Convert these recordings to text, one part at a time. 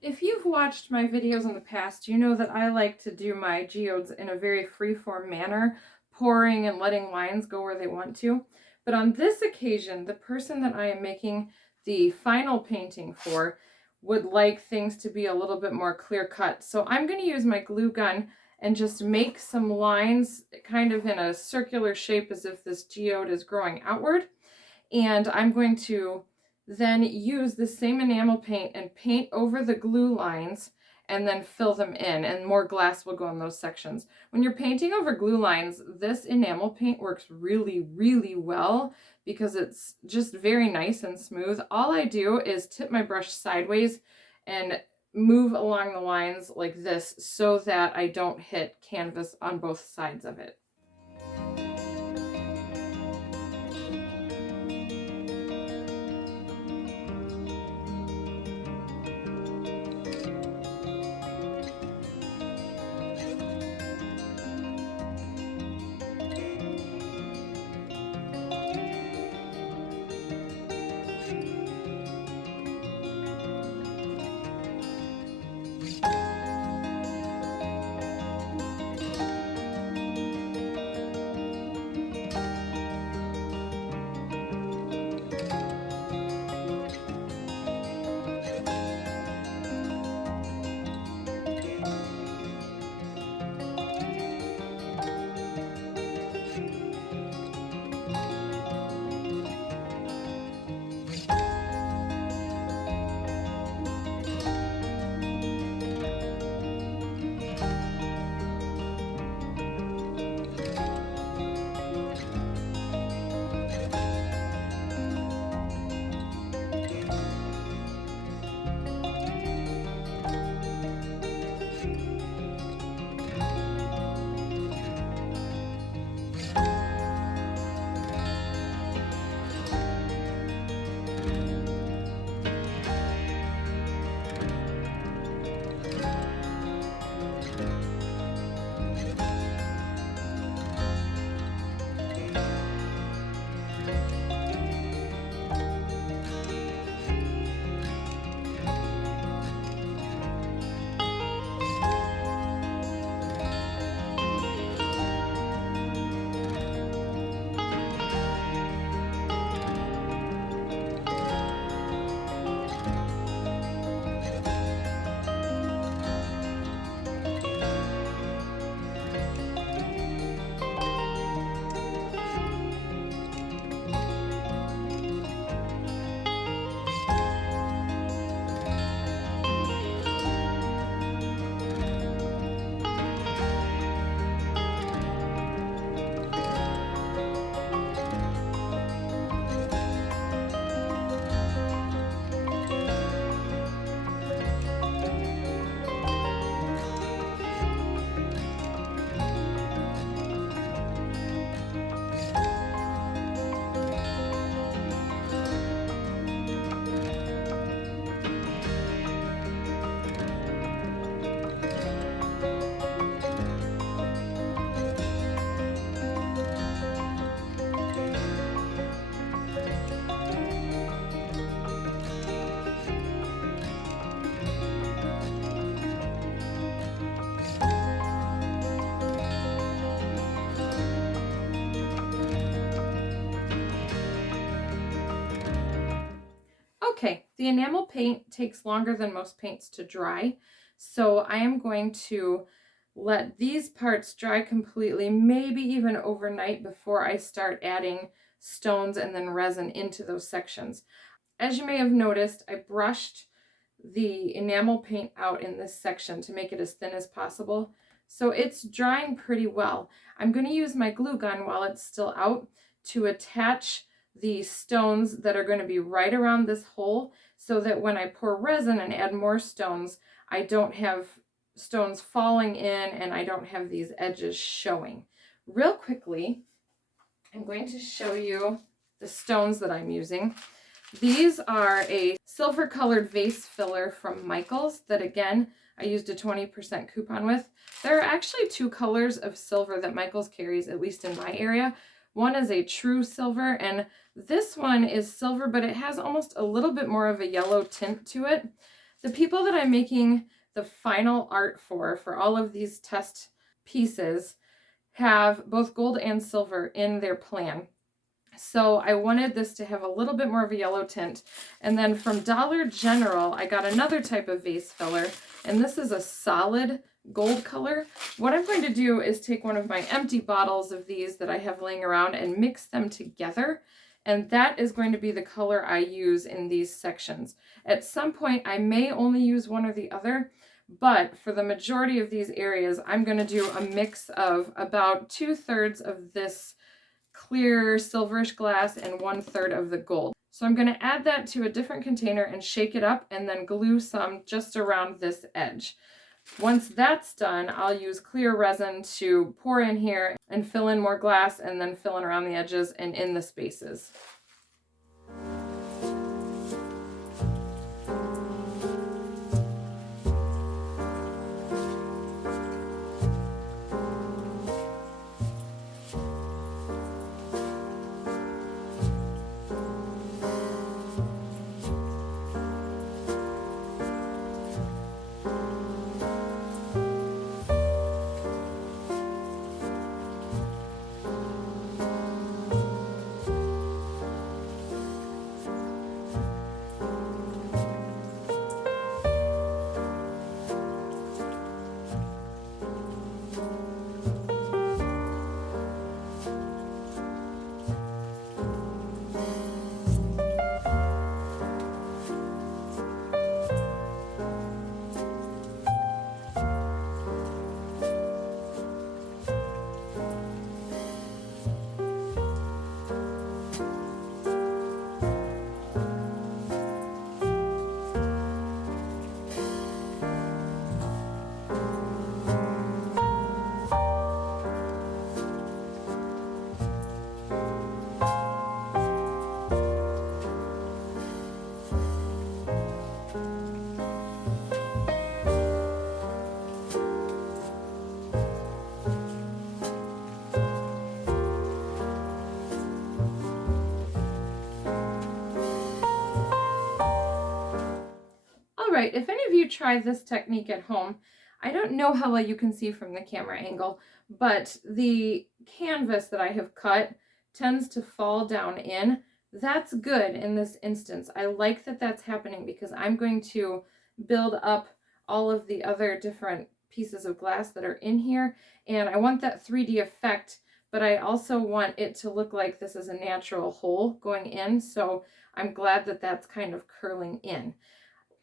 If you've watched my videos in the past, you know that I like to do my geodes in a very free-form manner, pouring and letting lines go where they want to. But on this occasion, the person that I am making the final painting for would like things to be a little bit more clear-cut. So I'm going to use my glue gun and just make some lines kind of in a circular shape as if this geode is growing outward. And I'm going to then use the same enamel paint and paint over the glue lines and then fill them in, and more glass will go in those sections. When you're painting over glue lines, this enamel paint works really, really well because it's just very nice and smooth. All I do is tip my brush sideways and move along the lines like this so that I don't hit canvas on both sides of it. Okay, the enamel paint takes longer than most paints to dry, so I am going to let these parts dry completely, maybe even overnight, before I start adding stones and then resin into those sections. As you may have noticed, I brushed the enamel paint out in this section to make it as thin as possible, so it's drying pretty well. I'm going to use my glue gun while it's still out to attach the stones that are going to be right around this hole, so that when I pour resin and add more stones, I don't have stones falling in and I don't have these edges showing. Real quickly, I'm going to show you the stones that I'm using. These are a silver colored vase filler from Michaels that, again, I used a 20% coupon with. There are actually two colors of silver that Michaels carries, at least in my area. One is a true silver, and this one is silver, but it has almost a little bit more of a yellow tint to it. The people that I'm making the final art for all of these test pieces have both gold and silver in their plan. So I wanted this to have a little bit more of a yellow tint. And then from Dollar General, I got another type of vase filler, and this is a solid gold color. What I'm going to do is take one of my empty bottles of these that I have laying around and mix them together. And that is going to be the color I use in these sections. At some point, I may only use one or the other, but for the majority of these areas, I'm going to do a mix of about 2/3 of this clear silverish glass and 1/3 of the gold. So I'm going to add that to a different container and shake it up and then glue some just around this edge. Once that's done, I'll use clear resin to pour in here and fill in more glass and then fill in around the edges and in the spaces. All right, if any of you try this technique at home, I don't know how well you can see from the camera angle, but the canvas that I have cut tends to fall down in. That's good in this instance. I like that that's happening because I'm going to build up all of the other different pieces of glass that are in here, and I want that 3D effect, but I also want it to look like this is a natural hole going in, so I'm glad that that's kind of curling in.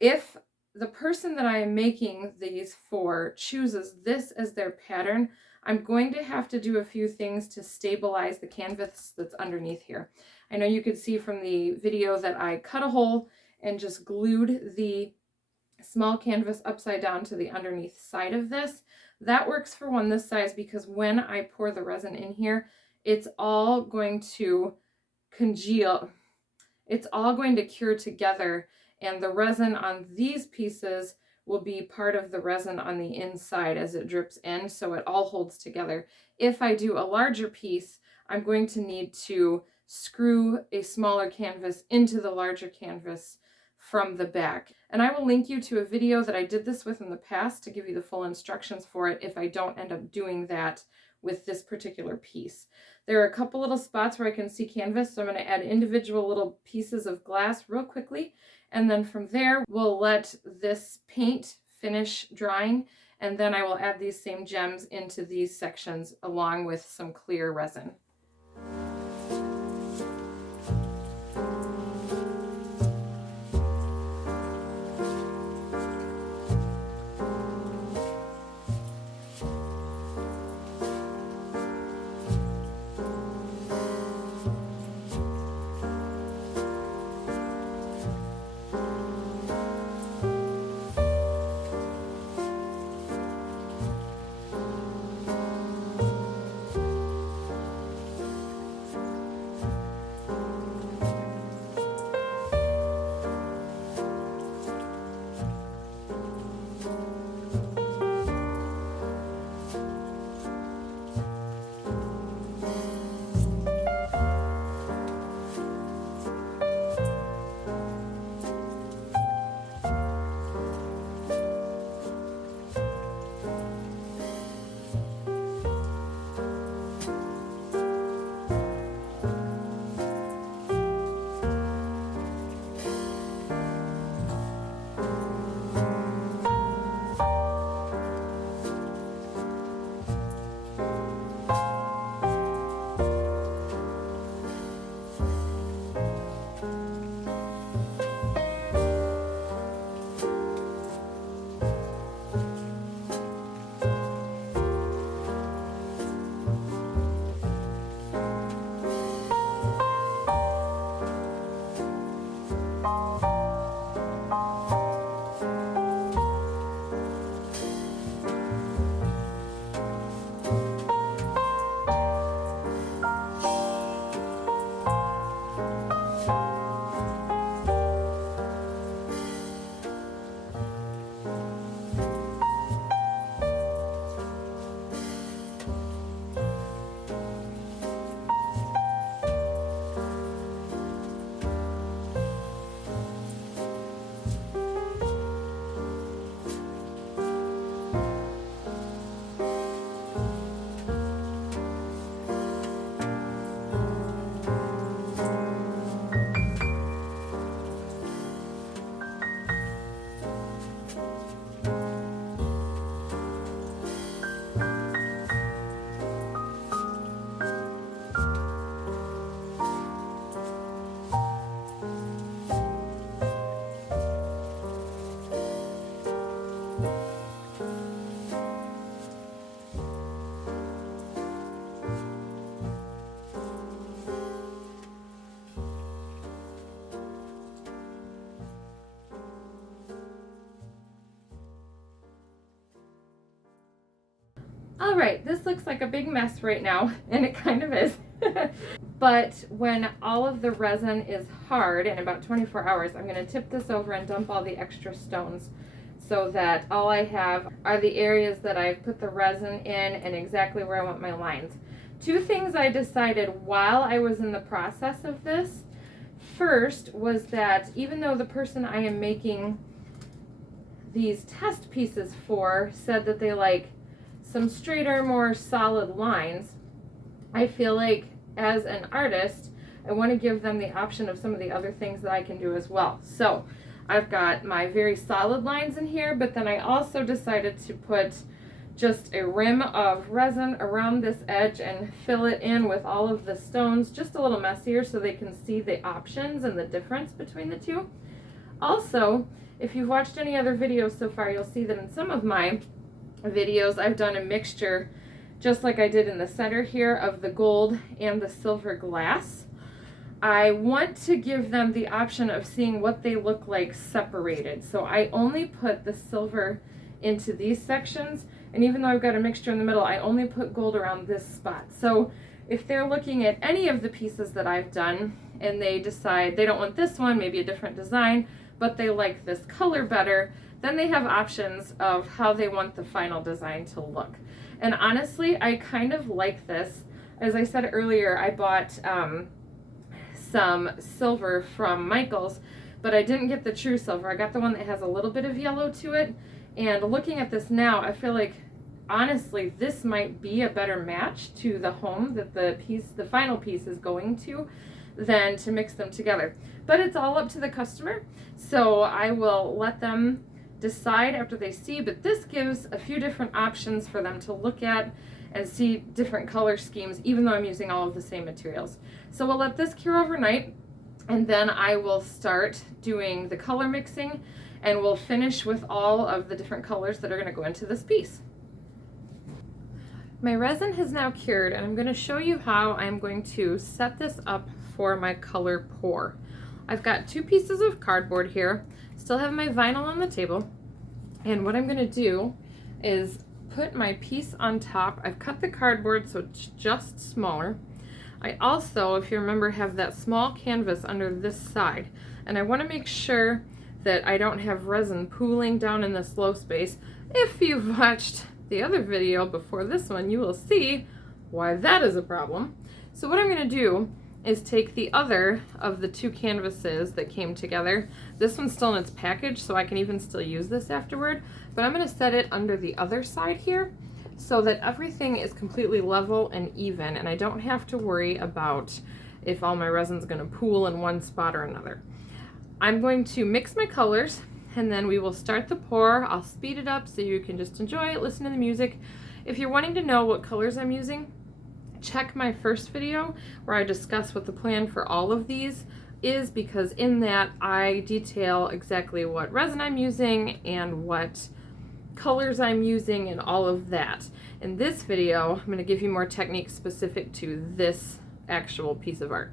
If the person that I am making these for chooses this as their pattern, I'm going to have to do a few things to stabilize the canvas that's underneath here. I know you could see from the video that I cut a hole and just glued the small canvas upside down to the underneath side of this. That works for one this size because when I pour the resin in here, it's all going to congeal. It's all going to cure together, and the resin on these pieces will be part of the resin on the inside as it drips in, so it all holds together. If I do a larger piece, I'm going to need to screw a smaller canvas into the larger canvas from the back. And I will link you to a video that I did this with in the past to give you the full instructions for it if I don't end up doing that with this particular piece. There are a couple little spots where I can see canvas, so I'm going to add individual little pieces of glass real quickly, and then from there we'll let this paint finish drying, and then I will add these same gems into these sections along with some clear resin. All right, this looks like a big mess right now, and it kind of is. But when all of the resin is hard in about 24 hours, I'm going to tip this over and dump all the extra stones so that all I have are the areas that I've put the resin in and exactly where I want my lines. Two things I decided while I was in the process of this. First was that even though the person I am making these test pieces for said that they like some straighter, more solid lines, I feel like as an artist, I want to give them the option of some of the other things that I can do as well. So I've got my very solid lines in here, but then I also decided to put just a rim of resin around this edge and fill it in with all of the stones, just a little messier so they can see the options and the difference between the two. Also, if you've watched any other videos so far, you'll see that in some of my videos I've done a mixture, just like I did in the center here, of the gold and the silver glass. I want to give them the option of seeing what they look like separated. So I only put the silver into these sections, and even though I've got a mixture in the middle, I only put gold around this spot. So if they're looking at any of the pieces that I've done and they decide they don't want this one, maybe a different design, but they like this color better, then they have options of how they want the final design to look. And honestly, I kind of like this. As I said earlier, I bought some silver from Michael's, but I didn't get the true silver. I got the one that has a little bit of yellow to it. And looking at this now, I feel like honestly this might be a better match to the home that the final piece is going to than to mix them together. But it's all up to the customer, so I will let them decide after they see, but this gives a few different options for them to look at and see different color schemes, even though I'm using all of the same materials. So we'll let this cure overnight, and then I will start doing the color mixing, and we'll finish with all of the different colors that are going to go into this piece. My resin has now cured, and I'm going to show you how I'm going to set this up for my color pour. I've got 2 pieces of cardboard here, still have my vinyl on the table, and what I'm going to do is put my piece on top. I've cut the cardboard so it's just smaller. I also, if you remember, have that small canvas under this side, and I want to make sure that I don't have resin pooling down in this low space. If you've watched the other video before this one, you will see why that is a problem. So what I'm going to do is take the other of the 2 canvases that came together. This one's still in its package, so I can even still use this afterward, but I'm going to set it under the other side here so that everything is completely level and even, and I don't have to worry about if all my resin's going to pool in one spot or another. I'm going to mix my colors, and then we will start the pour. I'll speed it up so you can just enjoy it, listen to the music. If you're wanting to know what colors I'm using, check my first video where I discuss what the plan for all of these is, because in that I detail exactly what resin I'm using and what colors I'm using and all of that. In this video, I'm going to give you more techniques specific to this actual piece of art.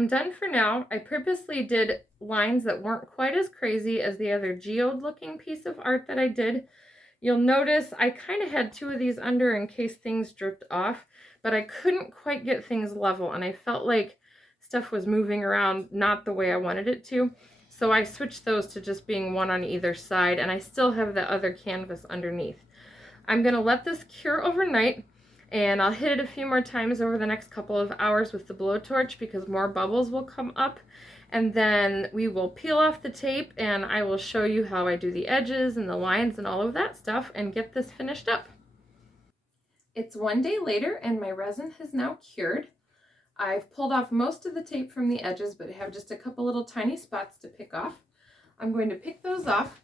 I'm done for now. I purposely did lines that weren't quite as crazy as the other geode looking piece of art that I did. You'll notice I kind of had two of these under in case things dripped off, but I couldn't quite get things level, and I felt like stuff was moving around not the way I wanted it to. So I switched those to just being one on either side, and I still have the other canvas underneath. I'm gonna let this cure overnight, and I'll hit it a few more times over the next couple of hours with the blowtorch because more bubbles will come up. And then we will peel off the tape and I will show you how I do the edges and the lines and all of that stuff and get this finished up. It's one day later and my resin has now cured. I've pulled off most of the tape from the edges, but I have just a couple little tiny spots to pick off. I'm going to pick those off,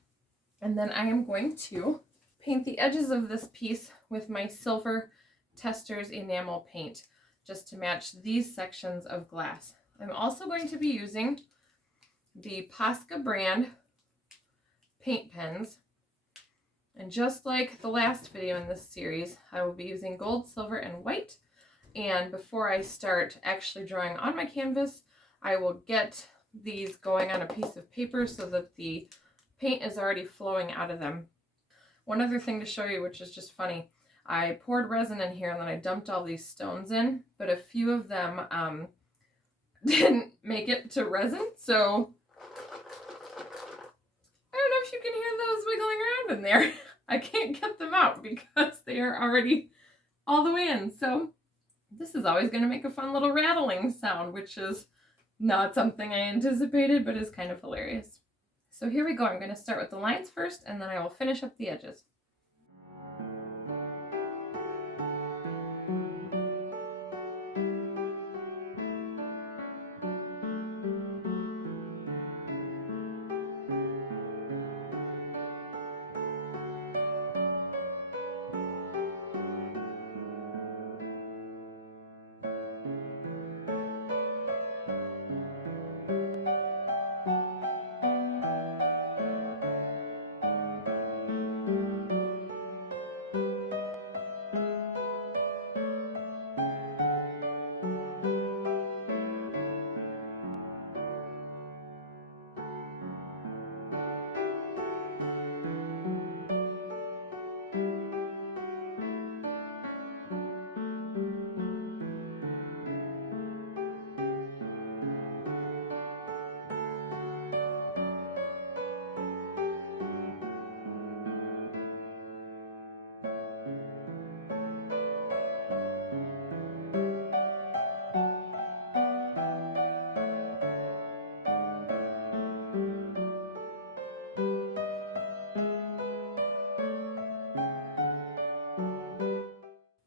and then I am going to paint the edges of this piece with my silver Testors enamel paint just to match these sections of glass. I'm also going to be using the Posca brand paint pens, and just like the last video in this series, I will be using gold, silver, and white. And before I start actually drawing on my canvas, I will get these going on a piece of paper so that the paint is already flowing out of them. One other thing to show you, which is just funny, I poured resin in here and then I dumped all these stones in, but a few of them didn't make it to resin, so I don't know if you can hear those wiggling around in there. I can't get them out because they are already all the way in. So this is always going to make a fun little rattling sound, which is not something I anticipated, but is kind of hilarious. So here we go. I'm going to start with the lines first, and then I will finish up the edges.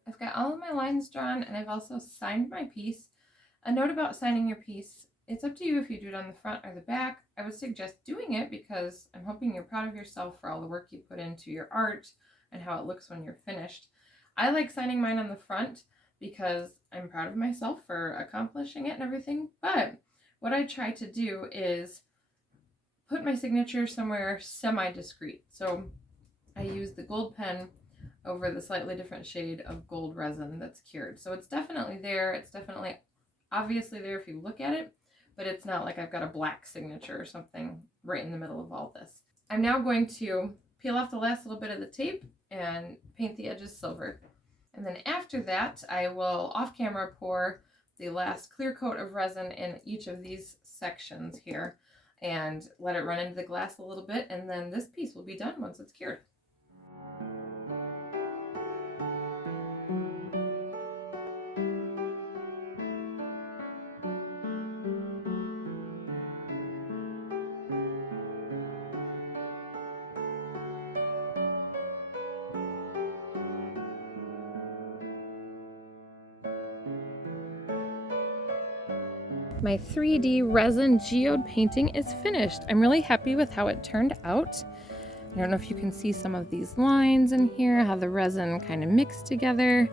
I've got all of my lines drawn, and I've also signed my piece. A note about signing your piece: it's up to you if you do it on the front or the back. I would suggest doing it because I'm hoping you're proud of yourself for all the work you put into your art and how it looks when you're finished. I like signing mine on the front because I'm proud of myself for accomplishing it and everything, but what I try to do is put my signature somewhere semi-discreet. So I use the gold pen over the slightly different shade of gold resin that's cured. So it's definitely there. It's definitely obviously there if you look at it, but it's not like I've got a black signature or something right in the middle of all this. I'm now going to peel off the last little bit of the tape and paint the edges silver. And then after that, I will off camera pour the last clear coat of resin in each of these sections here and let it run into the glass a little bit, and then this piece will be done once it's cured. My 3D resin geode painting is finished. I'm really happy with how it turned out. I don't know if you can see some of these lines in here, how the resin kind of mixed together,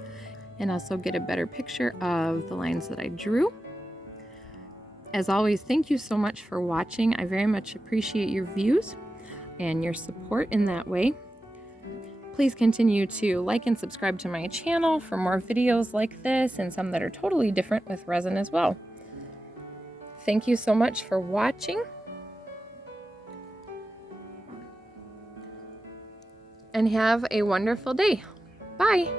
and also get a better picture of the lines that I drew. As always, thank you so much for watching. I very much appreciate your views and your support in that way. Please continue to like and subscribe to my channel for more videos like this and some that are totally different with resin as well. thank you so much for watching. And have a wonderful day. Bye.